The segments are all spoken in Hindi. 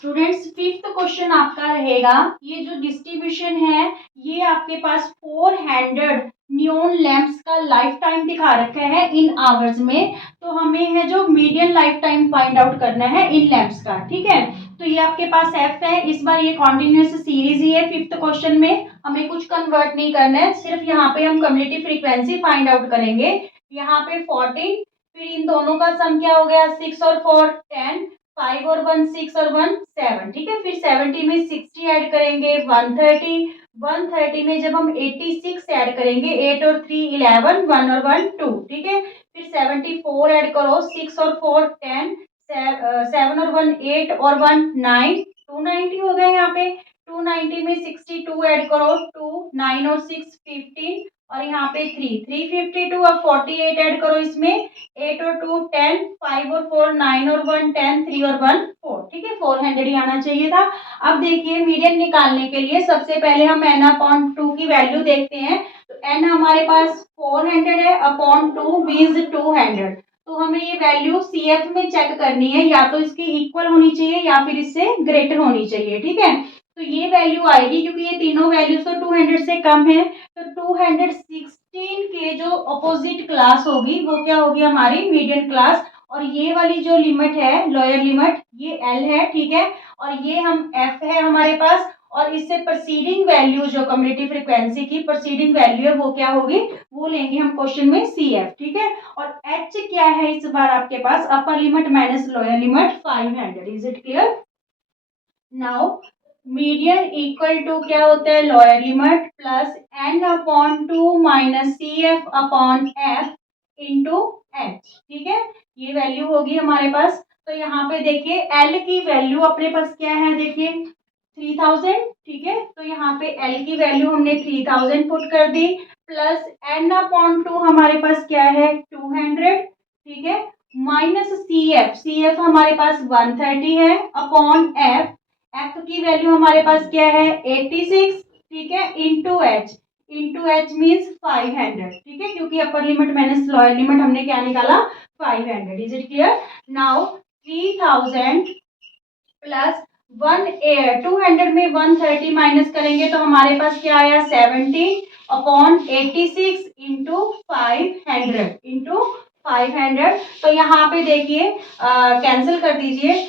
स्टूडेंट्स फिफ्थ क्वेश्चन आपका रहेगा, ये जो डिस्ट्रीब्यूशन है ये आपके पास 400 नियॉन लैंप्स का लाइफ टाइम दिखा रखा है इन आवर्स में। तो हमें है जो median life time find out करना है इन लैंप्स का। ठीक है, तो ये आपके पास एफ है। इस बार ये कॉन्टिन्यूस सीरीज ही है। फिफ्थ क्वेश्चन में हमें कुछ कन्वर्ट नहीं करना है, सिर्फ यहाँ पे हम कम्युलेटिव फ्रीक्वेंसी फाइंड आउट करेंगे। यहाँ पे 14, फिर इन दोनों का सम क्या हो गया 6 और 4 10, 5 और 1 6 और 1 7। ठीक है, फिर 70 में 60 ऐड करेंगे 130, 130 में जब हम 86 ऐड करेंगे 8 और 3 11, 1 और 1 2। ठीक है, फिर 74 ऐड करो 6 और 4 10, 7 और 1 8 और 1 9, 290 हो गए। यहाँ पे 290 में 62 ऐड करो 2, 9 और 6 15 और यहाँ पे 3 352। अब 48 ऐड करो इसमें 8 और 2 10, 5 और 4 9 और 1 10, 3 और 1 4। ठीक है, 400 ही आना चाहिए था। अब देखिए मीडियन निकालने के लिए सबसे पहले हम n अपॉन 2 की वैल्यू देखते हैं। तो n हमारे पास 400 है, अपॉन 2 मीन्स 200। तो हमें ये वैल्यू CF में चेक करनी है, या तो इसकी इक्वल होनी चाहिए या फिर इससे ग्रेटर होनी चाहिए। ठीक है, तो ये वैल्यू आएगी क्योंकि ये तीनों वैल्यूज तो 200 से कम है। तो 216 के जो अपोजिट क्लास होगी वो क्या होगी हमारी मीडियन क्लास। और ये वाली जो लिमिट है लोअर लिमिट ये L है। ठीक है, और ये हम F है हमारे पास, और इससे प्रोसीडिंग वैल्यू जो कम्युलेटिव फ्रीक्वेंसी की प्रोसीडिंग वैल्यू है वो क्या होगी, वो लेंगे हम क्वेश्चन में CF। ठीक है, और H क्या है इस बार आपके पास upper limit minus lower limit 500। Is it clear? Now median equal to क्या होता है lower limit plus n upon 2 minus CF upon F into H। ठीक है, ये वैल्यू होगी हमारे पास। तो यहाँ पे देखिए L की वैल्यू अपने पास क्या है, देखिए 3000। ठीक है, तो यहाँ पे L की वैल्यू हमने 3000 पुट कर दी, प्लस n अपॉन 2 हमारे पास क्या है 200। ठीक है, माइनस CF हमारे पास 130 है, अपॉन F की वैल्यू हमारे पास क्या है 86। ठीक है, इंटू एच मीन्स 500। ठीक है, क्योंकि अपर लिमिट माइनस लोअर लिमिट हमने क्या निकाला 500। Is it clear? Now 3000 plus 200 में 130 माइनस करेंगे तो हमारे पास क्या आया 70 अपॉन 86 इंटू 500। तो यहाँ पे देखिए कैंसिल कर दीजिए।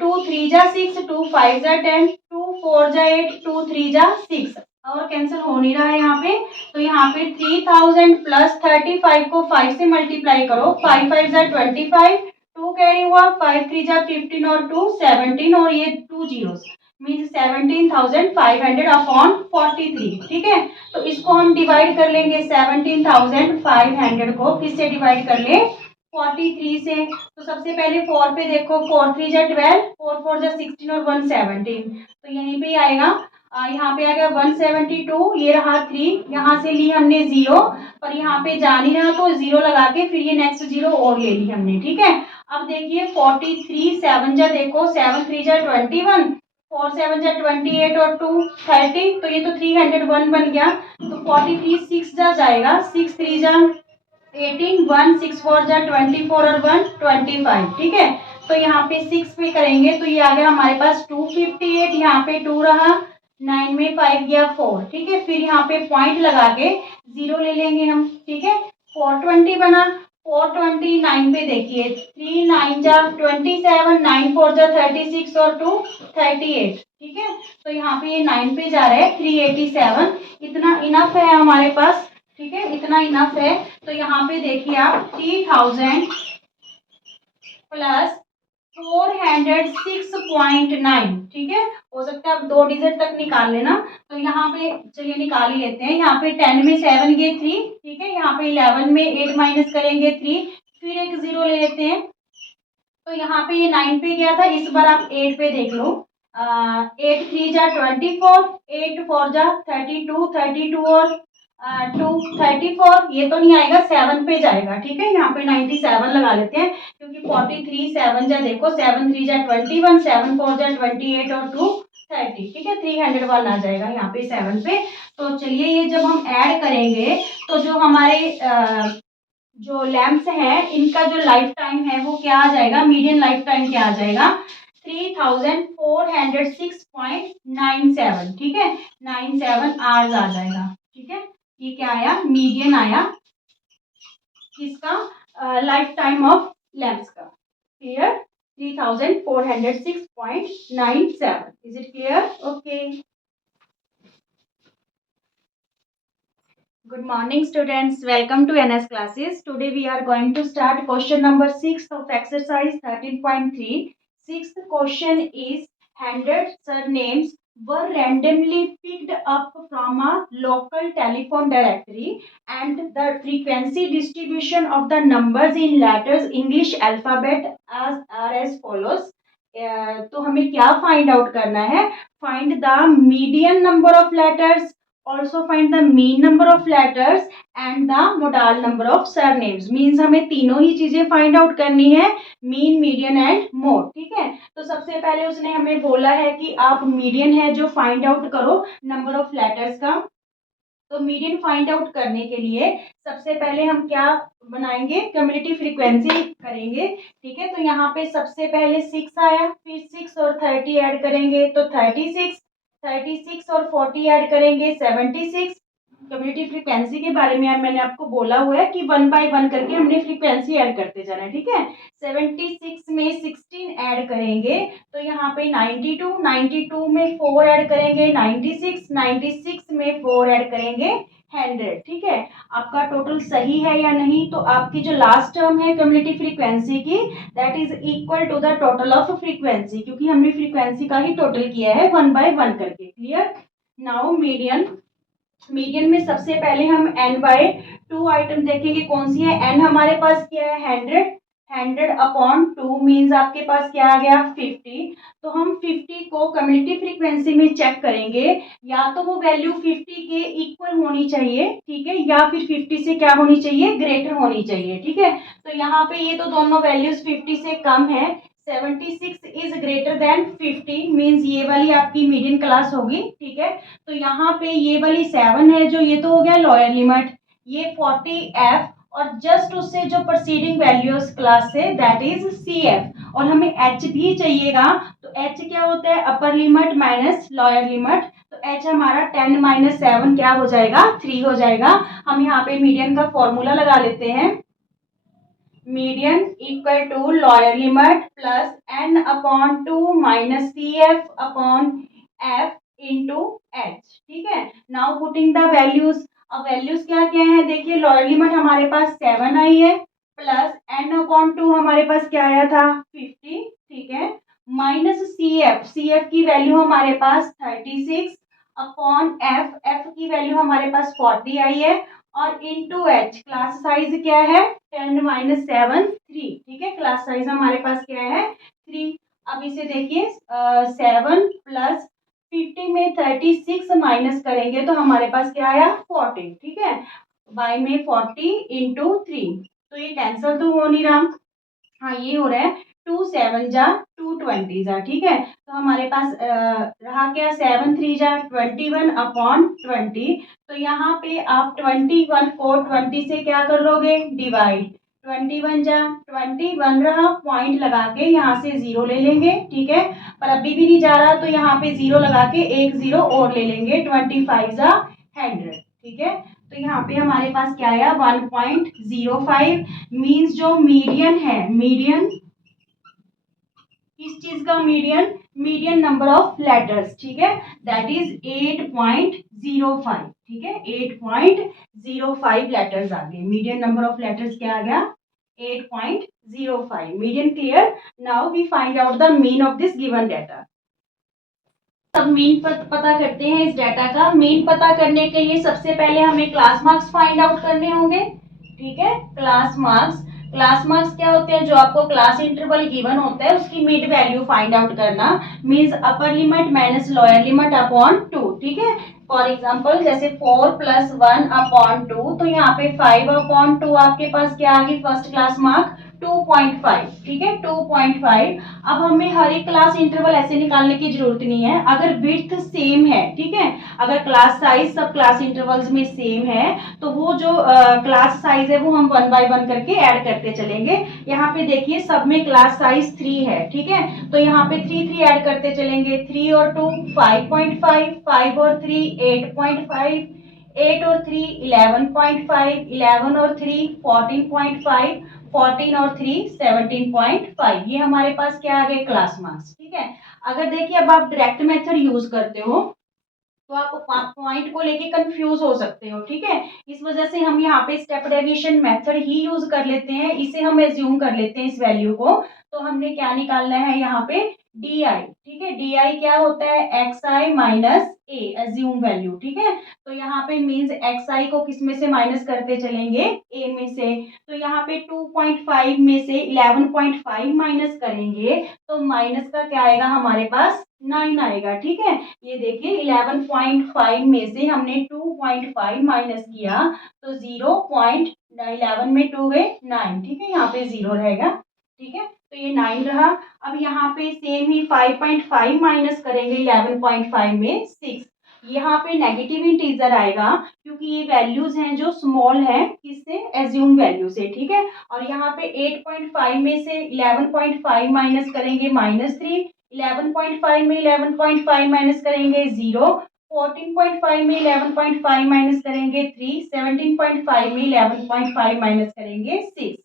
2 3 जा 6, 2 5 जा 10, 2 4 जा 8, 2 3 जा 6 और कैंसिल हो नहीं रहा है यहाँ पे। तो यहाँ पे 3000 प्लस 35 को 5 से मल्टीप्लाई करो, 5 5 जा 25, 2 कैरी हुआ, 5 3 जा 15 और 2 17 और ये 2 जीरोस मीन्स 17,500 अपॉन 43। ठीक है, तो इसको हम डिवाइड कर लेंगे 17,500 को किससे डिवाइड कर ले 43 से। तो सबसे पहले 4 पे देखो, 4 3 जा 12, 4 4 जा 16 और 1 17। तो यहीं पे ही आएगा। यहाँ पे आ गया 172, ये रहा 3, यहाँ से ली हमने 0 पर यहाँ पे जा नहीं रहा तो 0 लगा के फिर ये नेक्स्ट 0 और ले ली हमने। ठीक है, अब देखिए 43 7 जा देखो 7 3 जा 21, 4 7 जा 28 और 2 30। तो ये तो 301 बन गया। तो 43 6 जा जाएगा, 6 3 जा 18, 1 6 4 जा 24 और 1 25। ठीक है, तो यहाँ पे 6 पे करेंगे तो ये आ गया हमारे पास 258, यहाँ पे 2 रहा, 9 में 5 गया 4। ठीक है, फिर यहाँ पे पॉइंट लगा के 0 ले लेंगे हम। ठीक है, 420 बना, 429 पे देखिए 3 9 जा 27, 9 4 जा 36 और 2 38। ठीक है, तो यहाँ पे ये 9 पे जा रहा है 387, इतना इनफ है हमारे पास। ठीक है, इतना इनफ है। तो यहाँ पे देखिए आप 3000 प्लस 406.9। ठीक है, हो सकता है आप 2 डिजिट तक निकाल लेना। तो यहाँ पे चलिए निकाल ही लेते हैं। यहाँ पे 10 में 7 गए 3। ठीक है, यहाँ पे 11 में 8 माइनस करेंगे 3, फिर एक 0 ले लेते हैं। तो यहाँ पे ये 9 पे गया था, इस बार आप 8 पे देख लो। 8 3 जा 24, 8 4 जा 32, 32 और 2 34, ये तो नहीं आएगा 7 पे जाएगा। ठीक है, यहाँ पे 97 लगा लेते हैं क्योंकि 43 7 जा देखो 7 3 जा 21, 7 4 जा 28 और 2 30। ठीक है, 301 आ जाएगा यहाँ पे 7 पे। तो चलिए ये जब हम ऐड करेंगे तो जो हमारे जो लैंप्स है इनका जो लाइफ टाइम है वो क्या आ जाएगा, मीडियन लाइफ टाइम क्या आ जाएगा 3406.97, ठीक है, 97 आवर्स आ जाएगा, ठीक है। ये क्या आया, मीडियन आया किसका, लाइफ टाइम ऑफ लैम्प्स का। Clear, 3406.97, is it clear? Okay, good morning students, welcome to NS classes. Today we are going to start question number 6 of exercise 13.3. Sixth question is 100 surnames were randomly picked up from a local telephone directory and the frequency distribution of the numbers in letters English alphabet are as follows. तो हमें क्या फाइंड आउट करना है, find the median number of letters, also find the mean number of letters and the modal number of surnames. means हमें तीनों ही चीजें फाइंड आउट करनी है, मीन, मीडियन एंड मोड, ठीक है। तो सबसे पहले उसने हमें बोला है कि आप मीडियन है जो फाइंड आउट करो नंबर ऑफ लेटर्स का। तो मीडियन फाइंड आउट करने के लिए सबसे पहले हम क्या बनाएंगे, कम्युनिटी फ्रीक्वेंसी करेंगे, ठीक है। तो यहाँ पे सबसे पहले 6 आया, फिर 6 और 30 ऐड करेंगे तो 36, 36 और 40 ऐड करेंगे 76। कम्युनिटी फ्रीक्वेंसी के बारे में मैंने आपको बोला हुआ है कि 1 बाय 1 करके हमने फ्रीक्वेंसी ऐड करते जाना है, ठीक है। 76 में 16 ऐड करेंगे तो यहाँ पे 92, 92 में 4 ऐड करेंगे 96, 96 में 4 ऐड करेंगे 100, ठीक है। आपका टोटल सही है या नहीं, तो आपकी जो लास्ट टर्म है कम्युनिटी फ्रीक्वेंसी की, that is equal to the total of frequency, क्योंकि हमने फ्रीक्वेंसी का ही टोटल किया है 1 बाय 1 करके। क्लियर, नाउ मीडियन, मीडियन में सबसे पहले हम n बाय 2 आइटम देखेंगे, कौन सी है, n हमारे पास क्या है 100, 100 अपॉन 2 मीन्स आपके पास क्या आ गया 50। तो हम 50 को कम्युनिटी फ्रीक्वेंसी में चेक करेंगे, या तो वो वैल्यू 50 के इक्वल होनी चाहिए, ठीक है, या फिर 50 से क्या होनी चाहिए, ग्रेटर होनी चाहिए, ठीक है। तो यहाँ पे ये तो दोनों वैल्यूज 50 से कम है, 76 इज ग्रेटर देन 50 मीन्स ये वाली आपकी मीडियन क्लास होगी, ठीक है। तो यहाँ पे ये वाली 7 है जो, ये तो हो गया लोअर लिमिट, ये 40F और जस्ट उससे जो proceeding values class say that is CF, और हमें H भी चाहिएगा। तो H क्या होता है, अपर लिमिट माइनस लोअर लिमिट, तो H हमारा 10 माइनस 7 क्या हो जाएगा, 3 हो जाएगा। हम यहाँ पे मीडियन का फॉर्मूला लगा लेते हैं, median equal to lower limit plus n upon 2 minus CF upon F into H, ठीक है। नाउ पुटिंग द वैल्यूज, अब वैल्यूज क्या क्या है, देखिए लोअर लिमिट हमारे पास 7 आई है, प्लस n अपॉन 2 हमारे पास क्या आया था 50, ठीक है, माइनस CF की वैल्यू हमारे पास 36 अपॉन F की वैल्यू हमारे पास 40 आई है, और इंटू H, क्लास साइज क्या है 10 माइनस 7 3, ठीक है, क्लास साइज हमारे पास क्या है 3। अब इसे देखिए 7 प्लस 50 में 36 माइनस करेंगे तो हमारे पास क्या आया 40, ठीक है, y में 40 इंटू 3, तो ये कैंसिल तो हो नहीं रहा, हाँ ये हो रहा है 2 7 जा 2 20 जा, ठीक है। तो हमारे पास रहा क्या 7 3 जा 21 अपॉन 20, तो यहाँ पे आप 21 को 20 से क्या कर लोगे डिवाइड, 21 जा 21 रहा, पॉइंट लगा के यहाँ से 0 ले लेंगे, ठीक है, पर अभी भी नहीं जा रहा तो यहाँ पे 0 लगा के एक 0 और ले लेंगे, 25 जा 100, ठीक है। तो यहाँ पे हमारे पास क्या आया 1.05 मीन्स जो मीडियन है, मीडियन किस चीज का, median, median number of letters, ठीक है, दैट इज 8.05, ठीक है, 8.05 लेटर्स आ गए, मीडियन नंबर ऑफ लेटर्स क्या आ गया 8.05, median. Clear, now we find out the mean of this given data. अब मीन पता करते हैं इस डाटा का। मीन पता करने के लिए सबसे पहले हमें क्लास मार्क्स फाइंड आउट करने होंगे, ठीक है, क्लास मार्क्स, क्लास मार्क्स क्या होते हैं, जो आपको क्लास इंटरवल गिवन होता है उसकी मिड वैल्यू फाइंड आउट करना, मींस अपर limit minus lower limit upon 2, ठीक है। फॉर एग्जांपल जैसे 4 प्लस 1 अपॉन 2, तो यहाँ पे 5 अपॉन 2 आपके पास क्या आ गई फर्स्ट क्लास मार्क 2.5, ठीक है 2.5। अब हमें हर एक क्लास इंटरवल ऐसे निकालने की जरूरत नहीं है, अगर विड्थ सेम है, ठीक है, अगर क्लास साइज सब क्लास इंटरवल्स में सेम है तो वो जो क्लास साइज है वो हम 1 बाय 1 करके ऐड करते चलेंगे। यहाँ पे देखिए सब में क्लास साइज 3 है, ठीक है, तो यहाँ पे 3 ऐड करते चलेंगे, 3 और 2 5.5, 5 और 3 8.5, 8 और 3 11.5, 11 और 3 14.5, 14 और 3 17.5। ये हमारे पास क्या आ गए क्लास मार्क्स, ठीक है। अगर देखिए अब आप डायरेक्ट मेथड यूज करते हो तो आप पॉइंट को लेके कंफ्यूज हो सकते हो, ठीक है, इस वजह से हम यहाँ पे स्टेप डेविएशन मेथड ही यूज कर लेते हैं, इसे हम एज्यूम कर लेते हैं इस वैल्यू को। तो हमने क्या निकालना है यहाँ पे डी आई, ठीक है, डी आई क्या होता है एक्स आई माइनस ए एज्यूम वैल्यू, ठीक है। तो यहाँ पे मीन्स एक्स आई को किस में से माइनस करते चलेंगे ए में से, तो यहाँ पे 2.5 में से 11.5 माइनस करेंगे तो माइनस का क्या आएगा हमारे पास 9 आएगा, ठीक है। ये देखिए 11.5 में से हमने 2.5 माइनस किया तो 0.11 में 2 गए 9, ठीक है, यहाँ पे 0 रहेगा, ठीक है, तो ये 9 रहा। अब यहाँ पे सेम ही 5.5 माइनस करेंगे 11.5 में 6, यहाँ पे नेगेटिव इंटीजर आएगा क्योंकि ये वैल्यूज हैं जो स्मॉल है किससे एज्यूम वैल्यू से, ठीक है। और यहाँ पे 8.5 में से 11.5 माइनस करेंगे -3, 11.5 में 11.5 माइनस करेंगे 0, 14.5 में 11.5 माइनस करेंगे 3, 17.5 में 11.5 माइनस करेंगे 6।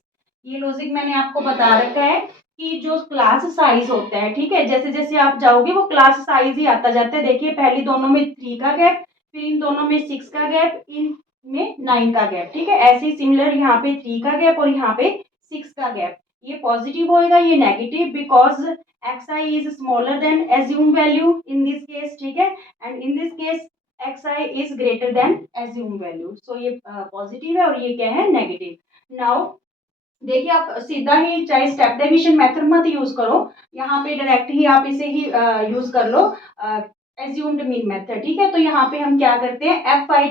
ये लॉजिक मैंने आपको बता रखा है कि जो क्लास साइज होता है, ठीक है, जैसे जैसे आप जाओगे वो क्लास साइज ही आता जाता है। देखिए पहले दोनों में 3 का गैप, फिर इन दोनों में 6 का गैप, इन में 9 का गैप, ठीक है, ऐसे ही सिमिलर यहाँ पे 3 का गैप और यहाँ पे 6 का गैप। ये पॉजिटिव होएगा, ये negative, because xi is smaller than assumed value in this case, ठीक है, and in this case xi is greater than assumed value, so ये पॉजिटिव है और ये क्या है नेगेटिव। नाउ देखिए आप सीधा ही चाहे स्टेप डेविएशन मेथड मत यूज करो, यहाँ पे डायरेक्ट ही आप इसे ही यूज कर लो एज्यूम्ड मीन मेथड, ठीक है। तो यहाँ पे हम क्या करते हैं एफ आई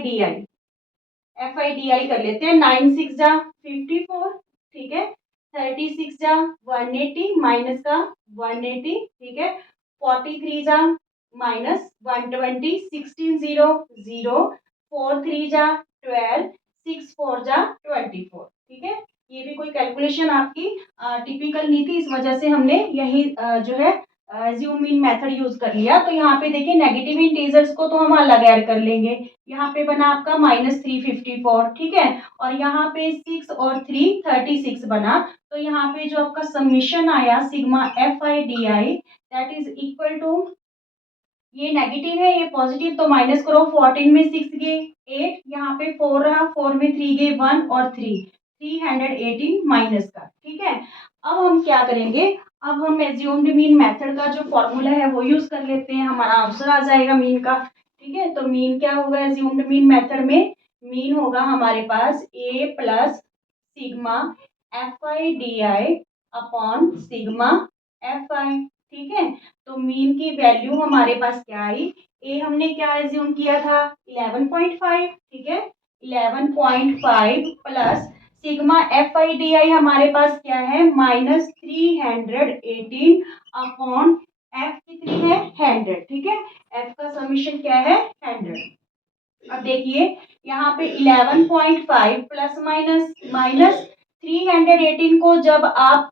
डी आई कर लेते हैं, 9 6 जा 54, ठीक है, 36 जा 180 माइनस का 180, ठीक है, 43 जा माइनस 120, 16 0 0, 4 3 जा 12, 6 4 जा 24, ठीक है। ये भी कोई कैलकुलेशन आपकी टिपिकल नहीं थी, इस वजह से हमने यही जो है ज़ूम इन मेथड यूज कर लिया। तो यहाँ पे देखिए नेगेटिव इंटीजर्स को तो हम अलग ऐड कर लेंगे, यहाँ पे बना आपका -354, ठीक है, और यहाँ पे 6 और 3 36 बना, तो यहाँ पे जो आपका समीशन आया sigma F I D I that is equal to, ये नेगेटिव है ये पॉजिटिव, तो माइनस करो, 14 में 6 गए 8, यहाँ पे 4 रहा, 4 में 3 गए 1 और 3 318 माइनस का, ठीक है। अब हम क्या करेंगे, अब हम एज्यूम्ड मीन मेथड का जो फॉर्मूला है वो यूज कर लेते हैं, हमारा आंसर आ जाएगा मीन का, ठीक है। तो मीन क्या होगा एज्यूम्ड मीन मेथड में, मीन होगा हमारे पास A plus sigma F I D I upon sigma F I, ठीक है। तो मीन की वैल्यू हमारे पास क्या आई, ए हमने क्या एज्यूम किया था 11.5, ठीक है, 11.5 plus sigma F I D आई हमारे पास क्या है -318 अपॉन एफ कितनी है 100, ठीक है, एफ का समीशन क्या है 100। अब देखिए यहाँ पे 11.5 प्लस माइनस माइनस 318 को जब आप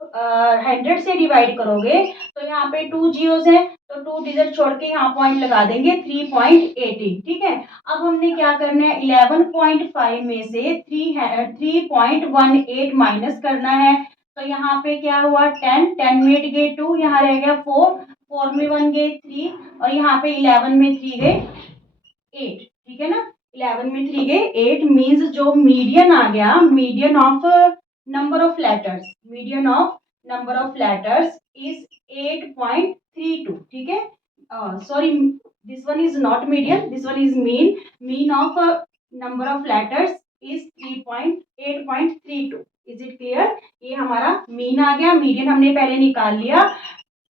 100 से डिवाइड करोगे तो यहाँ पे 2 जीरोस हैं, तो 2 डिजिट छोड़ के यहाँ पॉइंट लगा देंगे 3.18, ठीक है। अब हमने क्या करना है 11.5 में से 3.18 माइनस करना है, तो यहाँ पे क्या हुआ 10 10 में 8 गए 2, यहाँ रह गया 4 4 में 1 गए 3 और यहाँ पे 11 में 3 गए 8, ठीक है ना, 11 में 3 गए 8, मीन्स जो मीडियन आ गया, median of number of letters, median of number of letters is 8.32, ठीक है, sorry this one is not median, this one is mean, mean of number of letters is 8.32, is it clear, ये हमारा मीन आ गया, मीडियन हमने पहले निकाल लिया।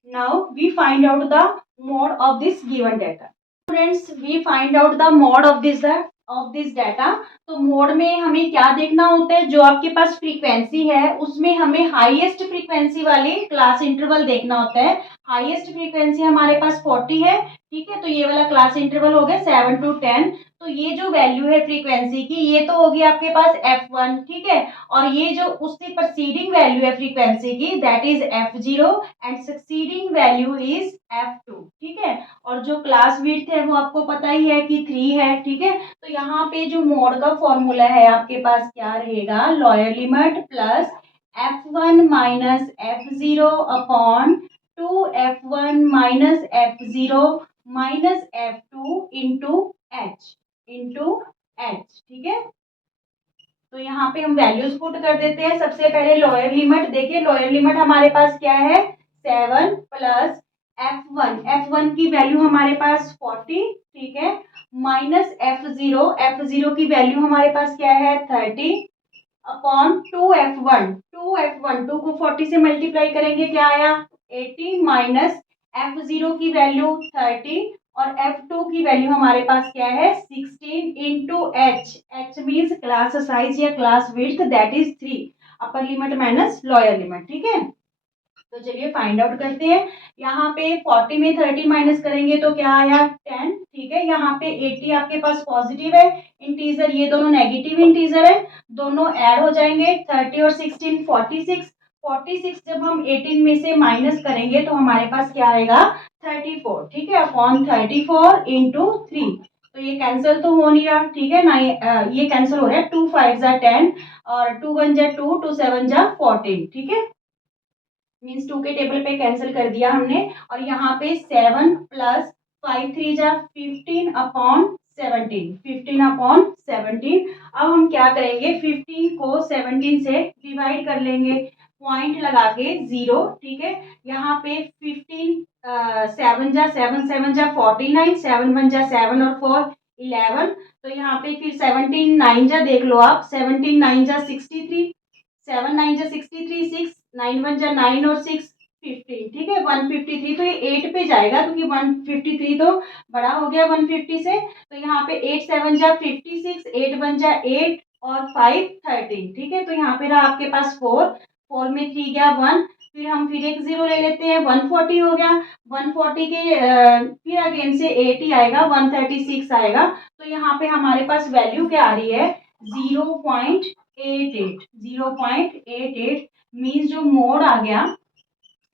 Now we find out the mode of this given data. Friends, we find out the mod of this of this data. तो मोड में हमें क्या देखना होता है, जो आपके पास फ्रीक्वेंसी है उसमें हमें हाईएस्ट फ्रीक्वेंसी वाले क्लास इंटरवल देखना होता है। हाईएस्ट फ्रीक्वेंसी हमारे पास 40 है, ठीक है, तो ये वाला क्लास इंटरवल हो गया 7 to 10। तो ये जो वैल्यू है फ्रीक्वेंसी की, ये तो होगी आपके पास F1, ठीक है, और ये जो उससे प्रीसीडिंग वैल्यू है फ्रीक्वेंसी की, that is F0 and succeeding value is F2, ठीक है। और जो क्लास विड्थ है वो आपको पता ही है कि 3 है, ठीक है। तो यहाँ पे जो मोड का फॉर्मूला है आपके पास क्या रहेगा, lower limit plus F1 minus F0 upon 2F1 minus F0 minus F2 into H, ठीक है। तो यहाँ पे हम वैल्यूज पुट कर देते हैं। सबसे पहले लोअर लिमिट, देखिए लोअर लिमिट हमारे पास क्या है, 7 प्लस F1 की वैल्यू हमारे पास 40, ठीक है, माइनस F0 की वैल्यू हमारे पास क्या है 30 अपॉन 2 को 40 से मल्टीप्लाई करेंगे क्या आया 80 माइनस F0 की वैल्यू 30 और F2 की वैल्यू हमारे पास क्या है 16 into H means class size या class width, that is 3, upper limit minus lower limit, ठीक है। तो चलिए फाइंड आउट करते हैं। यहाँ पे 40 में 30 माइनस करेंगे तो क्या आया 10, ठीक है। यहाँ पे 80 आपके पास पॉजिटिव है इंटीजर, ये दोनों नेगेटिव इंटीजर है, दोनों ऐड हो जाएंगे 30 और 16 46 जब हम 18 में से माइनस करेंगे तो हमारे पास क्या आएगा 34, ठीक है, अपॉन 34 इंटू 3। तो ये कैंसिल तो हो नहीं रहा, ठीक है ना, ये कैंसिल हो रहा है, 2 5 जा 10 और 2 1 जा 2, 2 7 जा 14, ठीक है, मीन्स 2 के टेबल पे कैंसिल कर दिया हमने। और यहाँ पे 7 प्लस 5 3 जा 15 अपॉन 17। अब हम क्या करेंगे 15 को 17 से डिवाइड कर लेंगे, पॉइंट लगा के 0, ठीक है। यहाँ पे 15 7 जा 49, 7 1 जा 7 और 4 11। तो यहाँ पे फिर 17 9 जा देख लो आप, 17 9 जा 63, 7 9 जा 63, 6 9 1 जा 9 और 6 15, ठीक है, 153। तो ये 8 पे जाएगा क्योंकि 153 तो बड़ा हो गया 150 से। तो यहाँ पे 8 7 जा 56, 8 1 जा 8 और 5 13, ठीक है। तो यहाँ पे रहा आपके पास 4 में 3 गया 1, फिर हम फिर एक 0 ले लेते हैं, 140 हो गया। 140 के फिर अगेन से 8 ही आएगा, 136 आएगा। तो यहाँ पे हमारे पास वैल्यू क्या आ रही है 0.88 मीन्स जो मोड आ गया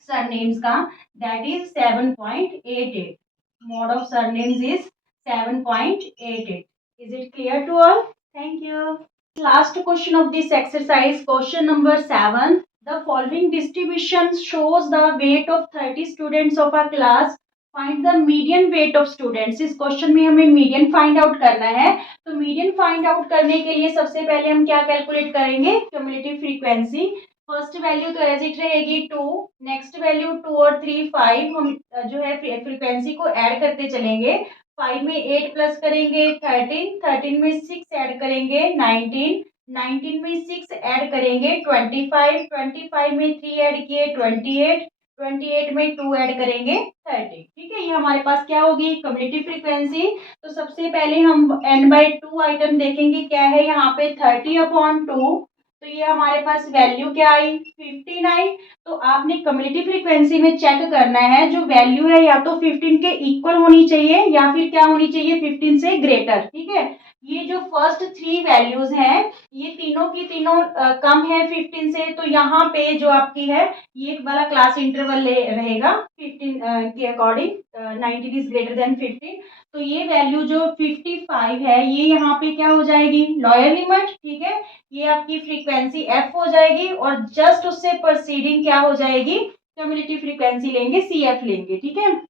सरनेम्स का, that is 7.88, mode of surnames is 7.88। Is it clear to all? Thank you. Last question of this exercise, question number 7, the following distribution shows the weight of 30 students of a class, find the median weight of students। इस क्वेश्चन में हमें मीडियन फाइंड आउट करना है। तो मीडियन फाइंड आउट करने के लिए सबसे पहले हम क्या कैलकुलेट करेंगे, क्यूमुलेटिव फ्रीक्वेंसी। फर्स्ट वैल्यू तो एज इट रहेगी 2, नेक्स्ट वैल्यू 2 और 3 5, हम जो है फ्रीक्वेंसी को ऐड करते चलेंगे। 5 में 8 प्लस करेंगे 13, 13 में 6 ऐड करेंगे 19, 19 में 6 ऐड करेंगे 25, 25 में 3 ऐड किए 28, 28 में 2 ऐड करेंगे 30, ठीक है। ये हमारे पास क्या होगी क्यूमुलेटिव फ्रीक्वेंसी। तो सबसे पहले हम n/2 आइटम देखेंगे, क्या है यहाँ पे 30/2, तो ये हमारे पास वैल्यू क्या आई 15 आई। तो आपने क्यूमुलेटिव फ्रीक्वेंसी में चेक करना है, जो वैल्यू है या तो 15 के इक्वल होनी चाहिए या फिर क्या होनी चाहिए 15 से ग्रेटर, ठीक है। ये जो फर्स्ट 3 वैल्यूज हैं ये तीनों की तीनों कम है 15 से, तो यहाँ पे जो आपकी है ये वाला क्लास इंटरवल रहेगा 15 के अकॉर्डिंग, 19 इज ग्रेटर देन 15। तो ये वैल्यू जो 55 है ये यहाँ पे क्या हो जाएगी लोअर लिमिट, ठीक है, ये आपकी फ्रीक्वेंसी एफ हो जाएगी और जस्ट उससे प्रोसीडिंग क्या हो जाएगी क्यूमुलेटिव फ्रीक्वेंसी लेंगे CF लेंगे, ठीक है।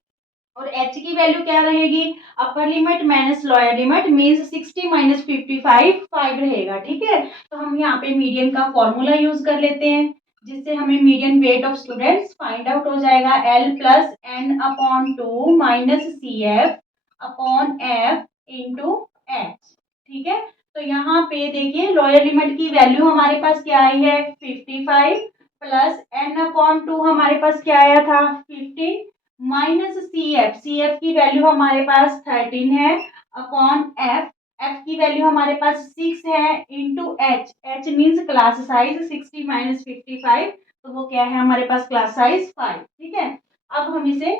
और h की वैल्यू क्या रहेगी अपर limit minus lower limit means 60 minus 55 5 रहेगा, ठीक है। तो हम यहाँ पे मीडियन का फॉर्मूला यूज कर लेते हैं, जिससे हमें median weight of students find out हो जाएगा L plus N upon 2 minus CF upon F into H, ठीक है। तो यहाँ पे देखिए लोअर लिमिट की वैल्यू हमारे पास क्या आई है 55 प्लस n अपॉन 2 हमारे पास क्या आया था 15 माइनस CF की वैल्यू हमारे पास 13 है अपॉन F एफ की वैल्यू हमारे पास 6 है into H, H means class size 60 minus 55, तो वो क्या है हमारे पास क्लास साइज 5। ठीक है, अब हम इसे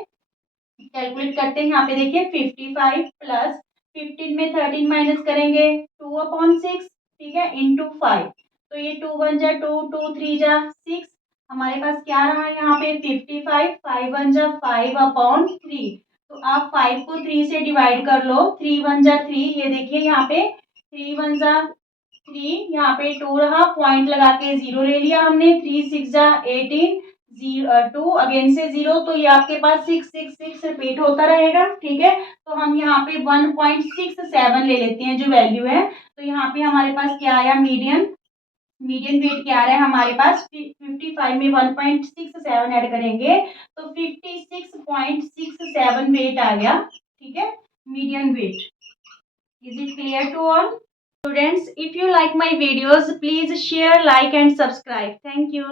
कैलकुलेट करते हैं। यहाँ पे देखिए 55 प्लस 15 में 13 माइनस करेंगे 2/6, ठीक है, इंटू 5, तो ये 2 1 जा 2, 2 3 जा 6, हमारे पास क्या रहा यहाँ पे 55, 5 1 जा 5/3, तो आप 5 को 3 से डिवाइड कर लो, 3 1 जा 3, ये देखिए यहाँ पे 3 1 जा 3, यहाँ पे 2 रहा, पॉइंट लगा के 0 ले लिया हमने, 3 6 जा 18, 2 अगेन से 0, तो ये आपके पास 6 6 6 रिपीट होता रहेगा। ठीक है, तो हम यहाँ पे 1.67 ले लेते हैं जो वैल्यू है, तो यहाँ पे हमारे पास क्या आया, मीडियन मीडियन वेट क्या आ रहा है हमारे पास 55 में 1.67 ऐड करेंगे तो 56.67 वेट आ गया। ठीक है, median weight. Is it clear to all students? If you like my videos, please share, like and subscribe. Thank you.